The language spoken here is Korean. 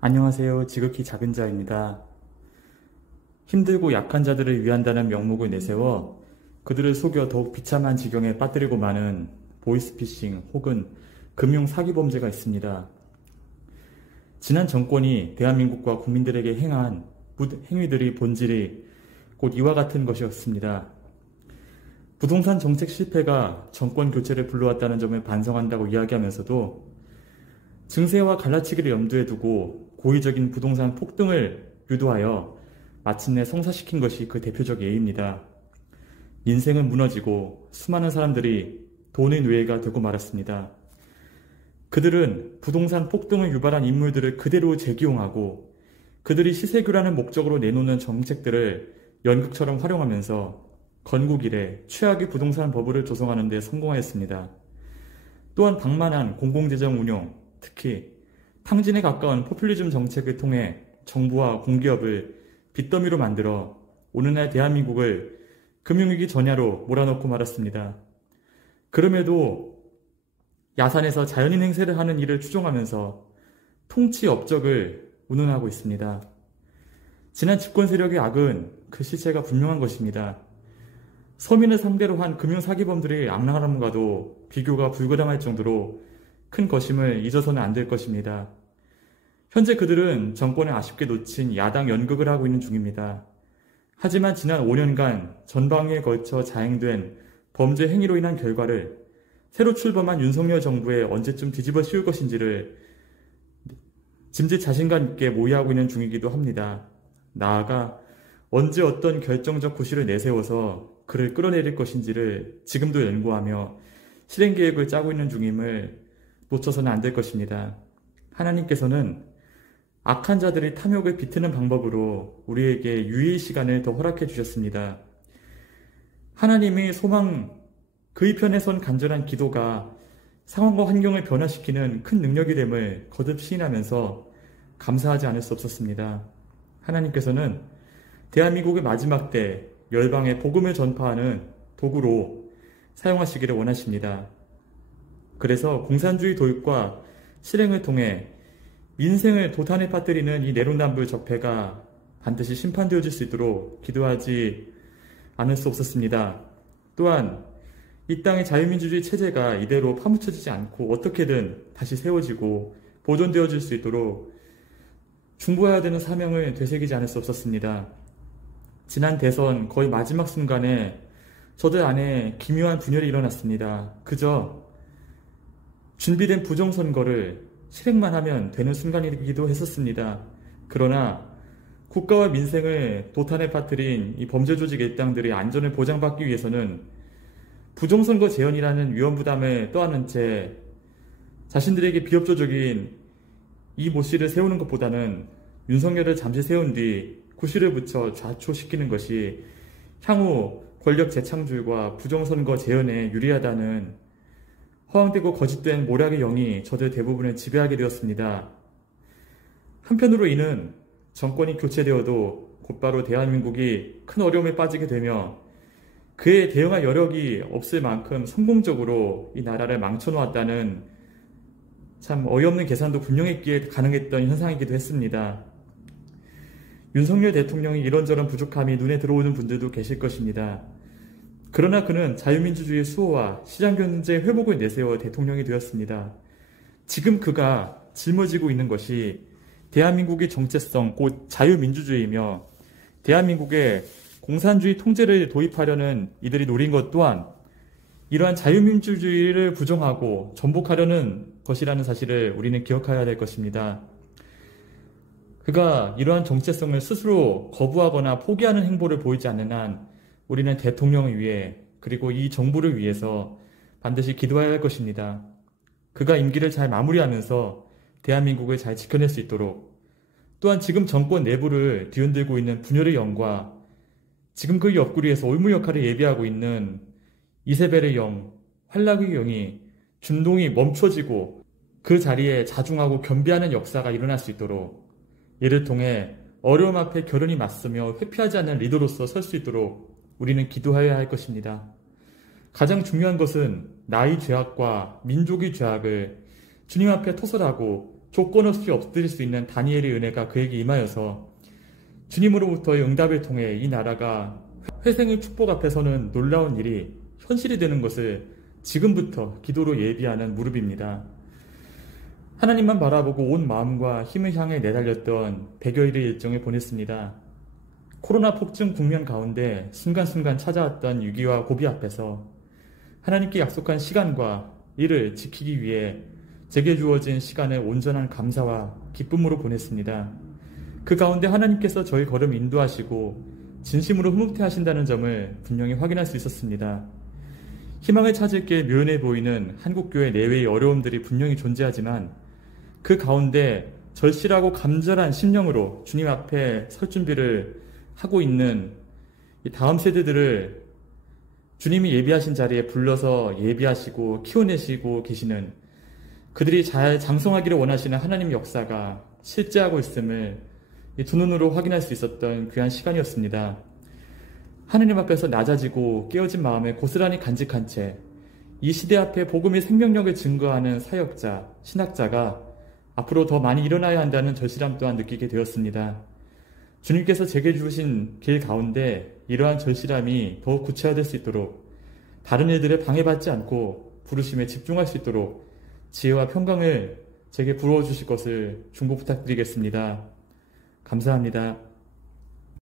안녕하세요. 지극히 작은 자입니다. 힘들고 약한 자들을 위한다는 명목을 내세워 그들을 속여 더욱 비참한 지경에 빠뜨리고 마는 보이스피싱 혹은 금융 사기 범죄가 있습니다. 지난 정권이 대한민국과 국민들에게 행한 행위들이 본질이 곧 이와 같은 것이었습니다. 부동산 정책 실패가 정권 교체를 불러왔다는 점을 반성한다고 이야기하면서도 증세와 갈라치기를 염두에 두고 고의적인 부동산 폭등을 유도하여 마침내 성사시킨 것이 그 대표적 예입니다. 인생은 무너지고 수많은 사람들이 돈의 노예가 되고 말았습니다. 그들은 부동산 폭등을 유발한 인물들을 그대로 재기용하고 그들이 시세교라는 목적으로 내놓는 정책들을 연극처럼 활용하면서 건국 이래 최악의 부동산 버블을 조성하는 데 성공하였습니다. 또한 방만한 공공재정 운용, 특히 탕진에 가까운 포퓰리즘 정책을 통해 정부와 공기업을 빚더미로 만들어 오늘날 대한민국을 금융위기 전야로 몰아넣고 말았습니다. 그럼에도 야산에서 자연인 행세를 하는 일을 추종하면서 통치 업적을 운운하고 있습니다. 지난 집권 세력의 악은 그 실체가 분명한 것입니다. 서민을 상대로 한 금융사기범들의 악랄함과도 비교가 불가능할 정도로 큰 것임을 잊어서는 안 될 것입니다. 현재 그들은 정권을 아쉽게 놓친 야당 연극을 하고 있는 중입니다. 하지만 지난 5년간 전방위에 걸쳐 자행된 범죄 행위로 인한 결과를 새로 출범한 윤석열 정부에 언제쯤 뒤집어 씌울 것인지를 짐짓 자신감 있게 모의하고 있는 중이기도 합니다. 나아가 언제 어떤 결정적 구실을 내세워서 그를 끌어내릴 것인지를 지금도 연구하며 실행계획을 짜고 있는 중임을 놓쳐서는 안 될 것입니다. 하나님께서는 악한 자들이 탐욕을 비트는 방법으로 우리에게 유의의 시간을 더 허락해 주셨습니다. 하나님의 소망, 그의 편에 선 간절한 기도가 상황과 환경을 변화시키는 큰 능력이 됨을 거듭 시인하면서 감사하지 않을 수 없었습니다. 하나님께서는 대한민국의 마지막 때 열방에 복음을 전파하는 도구로 사용하시기를 원하십니다. 그래서 공산주의 도입과 실행을 통해 민생을 도탄에 빠뜨리는 이 내로남불 적폐가 반드시 심판되어질 수 있도록 기도하지 않을 수 없었습니다. 또한 이 땅의 자유민주주의 체제가 이대로 파묻혀지지 않고 어떻게든 다시 세워지고 보존되어질 수 있도록 중보해야 되는 사명을 되새기지 않을 수 없었습니다. 지난 대선 거의 마지막 순간에 저들 안에 기묘한 분열이 일어났습니다. 그저 준비된 부정선거를 실행만 하면 되는 순간이기도 했었습니다. 그러나 국가와 민생을 도탄에 빠뜨린 이 범죄 조직 일당들의 안전을 보장받기 위해서는 부정선거 재현이라는 위험부담을 떠안은 채 자신들에게 비협조적인 이 모씨를 세우는 것보다는 윤석열을 잠시 세운 뒤 구실을 붙여 좌초시키는 것이 향후 권력 재창출과 부정선거 재현에 유리하다는 허황되고 거짓된 모략의 영이 저들 대부분을 지배하게 되었습니다. 한편으로 이는 정권이 교체되어도 곧바로 대한민국이 큰 어려움에 빠지게 되며 그에 대응할 여력이 없을 만큼 성공적으로 이 나라를 망쳐놓았다는 참 어이없는 계산도 분명했기에 가능했던 현상이기도 했습니다. 윤석열 대통령이 이런저런 부족함이 눈에 들어오는 분들도 계실 것입니다. 그러나 그는 자유민주주의의 수호와 시장경제 회복을 내세워 대통령이 되었습니다. 지금 그가 짊어지고 있는 것이 대한민국의 정체성, 곧 자유민주주의이며 대한민국의 공산주의 통제를 도입하려는 이들이 노린 것 또한 이러한 자유민주주의를 부정하고 전복하려는 것이라는 사실을 우리는 기억해야 될 것입니다. 그가 이러한 정체성을 스스로 거부하거나 포기하는 행보를 보이지 않는 한 우리는 대통령을 위해 그리고 이 정부를 위해서 반드시 기도해야 할 것입니다. 그가 임기를 잘 마무리하면서 대한민국을 잘 지켜낼 수 있도록 또한 지금 정권 내부를 뒤흔들고 있는 분열의 영과 지금 그 옆구리에서 올무 역할을 예비하고 있는 이세벨의 영, 활락의 영이 준동이 멈춰지고 그 자리에 자중하고 겸비하는 역사가 일어날 수 있도록 이를 통해 어려움 앞에 결연히 맞서며 회피하지 않는 리더로서 설 수 있도록 우리는 기도해야 할 것입니다. 가장 중요한 것은 나의 죄악과 민족의 죄악을 주님 앞에 토설하고 조건 없이 엎드릴 수 있는 다니엘의 은혜가 그에게 임하여서 주님으로부터의 응답을 통해 이 나라가 회생의 축복 앞에서는 놀라운 일이 현실이 되는 것을 지금부터 기도로 예비하는 무릎입니다. 하나님만 바라보고 온 마음과 힘을 향해 내달렸던 100여일의 일정을 보냈습니다. 코로나 폭증 국면 가운데 순간순간 찾아왔던 위기와 고비 앞에서 하나님께 약속한 시간과 일을 지키기 위해 제게 주어진 시간을 온전한 감사와 기쁨으로 보냈습니다. 그 가운데 하나님께서 저희 걸음 인도하시고 진심으로 흐뭇해하신다는 점을 분명히 확인할 수 있었습니다. 희망을 찾을 게 묘연해 보이는 한국교회 내외의 어려움들이 분명히 존재하지만 그 가운데 절실하고 간절한 심령으로 주님 앞에 설 준비를 하고 있는 이 다음 세대들을 주님이 예비하신 자리에 불러서 예비하시고 키워내시고 계시는 그들이 잘 장성하기를 원하시는 하나님 역사가 실제하고 있음을 두 눈으로 확인할 수 있었던 귀한 시간이었습니다. 하느님 앞에서 낮아지고 깨어진 마음에 고스란히 간직한 채 이 시대 앞에 복음의 생명력을 증거하는 사역자, 신학자가 앞으로 더 많이 일어나야 한다는 절실함 또한 느끼게 되었습니다. 주님께서 제게 주신 길 가운데 이러한 절실함이 더욱 구체화될 수 있도록 다른 일들에 방해받지 않고 부르심에 집중할 수 있도록 지혜와 평강을 제게 부어주실 것을 중보 부탁드리겠습니다. 감사합니다.